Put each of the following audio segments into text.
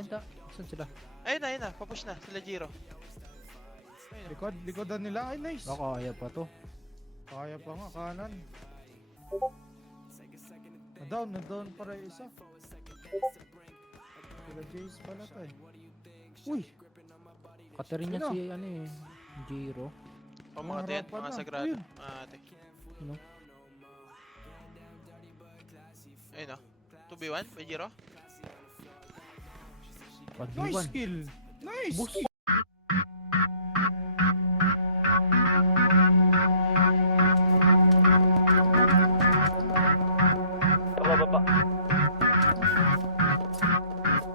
Ay, saan sila? Ayun na. Papush na. Sila Jiro. Likodan nila. Ay, nice. Kaya pa to. Kaya pa nga, kanan. Na-down para isa. Sila Jace pala to eh. Uy! Katerin niya Sino? si ano eh. Jiro. O mga tet, harapan mga na. sagrado. Ayun. Ate. Ano? Ayun o. 2v1 by Jiro. Nice 1v1. kill! Nice! Bus.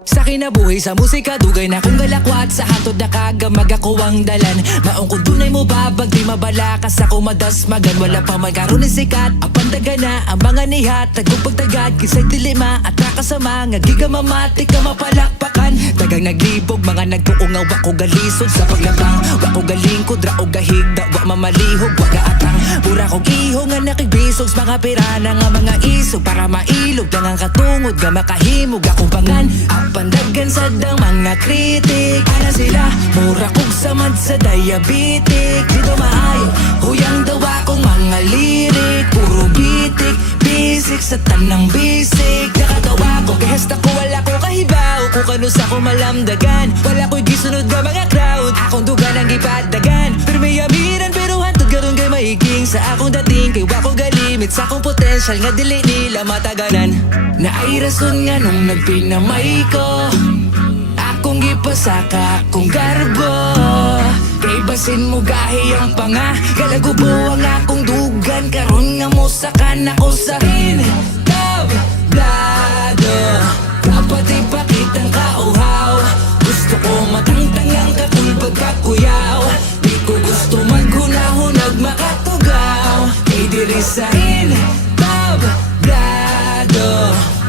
Sa kinabuhi sa musika dugay na kong galakwat sa hantod na kagamag ako ang dalan maong kung dunay mo babag di mabalakas ako madasmagan wala pa magkaroon ni sikat ang pandaga na ang mga nihat tagong pagtagad kisay dilima at kakasama nga gigamamati ka mapalakpakan tagang naglibog mga nagtuungaw wako galisod sa paglabang wako galingkod rao gahigda wa mamalihog wa gaatang pura kong iho nga nakigbisog sa mga pirana nga mga isog para mailog lang ang katungod nga makahimog akong pangan pandagan sa dang mga kritik Ana sila, mura kong samad sa diabetic Dito maayo, huyang daw akong mga lirik Puro bitik, bisik sa tanang bisik Nakatawa ko, gahesta ko wala ko kahibaw Kung kanus ako malamdagan Wala ko'y gisunod ka mga crowd Akong dugan ang ipadagan Pero may amiran pero hantod karon kay maiging Sa akong dating kay wako galimit Sa akong potensyal nga dili nila mataganan Na ay rason nga nung nagpinamay ko Akong gipasaka akong garbo Kay basin mo gahi ang panga Galagubo ang akong dugan Karon nga mo sakan ako sa tablado Dapat ipakitang kauhaw Gusto ko matangtang ang kakulbag kakuyaw Di ko gusto maghunahunag makatugaw Kay diri sa tablado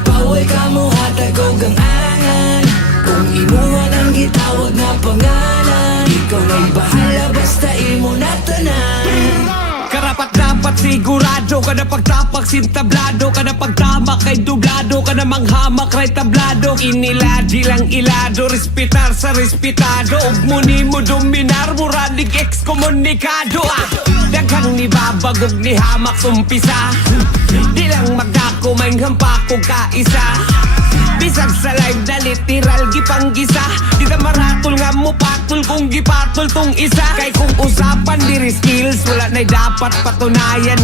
Paway ka mo hatagog ang angan Kung imuhan ang gitawag na pangalan Ikaw na'y bahala basta imo na tanan Karapat dapat sigurado ka na pagtapak sintablado ka na pagtama kay dublado ka na manghamak ray tablado Iniladi lang ilado respetar sa respetado ug muni mo dominar muralig exkomunikado Daghang ni babagog ni hamak sumpisa Di lang magdako may hampak ko kaisa Bisag sa live na literal gipanggisa Di na maratol nga mo patol kung gipatol tong isa Kay kung usapan diri skills wala na'y dapat patunayan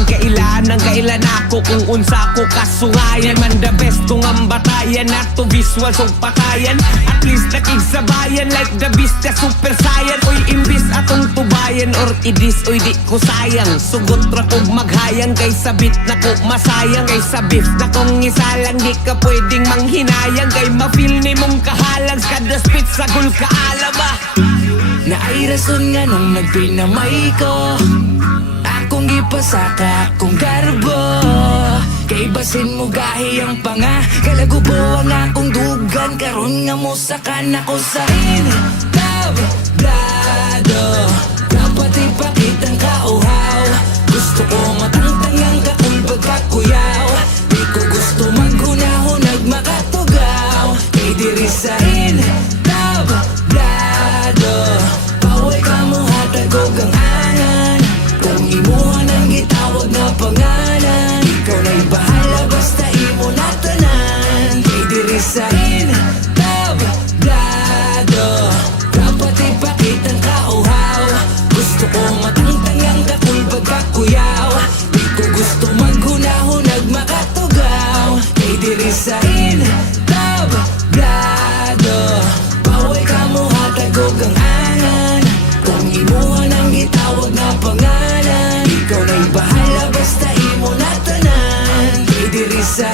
Kailan ako kung unsa ko kasungayan Man the best kung ang batayan at to visual so patayan At least nakigsabayan like the beast na super saiyan Oy imbis atong tubayan or idis oy di ko sayang Sugot ra kog maghayang kay sabit na ko masayang Kay sa beef na kong isalang di ka pwedeng manghinayang Kay ma-feel ni mong kahalang kada spit sa gul kaalaba Na ay rason nga nung nagpinamay ko Akong gipasaka akong garbo Kay basin mo gahi ang panga Kalagubo ang akong dugan Karon nga mo sakan ako sa tablado Dapat ipakitang kauhaw Gusto ko matangtang ang kakulbag kakuyaw Di ko gusto maghunahunag makatugaw Kay diri sa tablado Paway ka mo hatagog ang angan Kung imuhan ang gitawag na pangalan Ikaw na'y bahala basta imo na tanan Kay diri sa tablado Dapat ipakitang kauhaw Gusto ko matangtang ang kakulbag kakuyaw Di ko gusto maghunahunag makatugaw Kay diri sa tablado Paway ka mo hatagog ang angan Kung imuhan ang gitawag na pangalan Ikaw na'y bahala basta imo na tanan Kay diri sa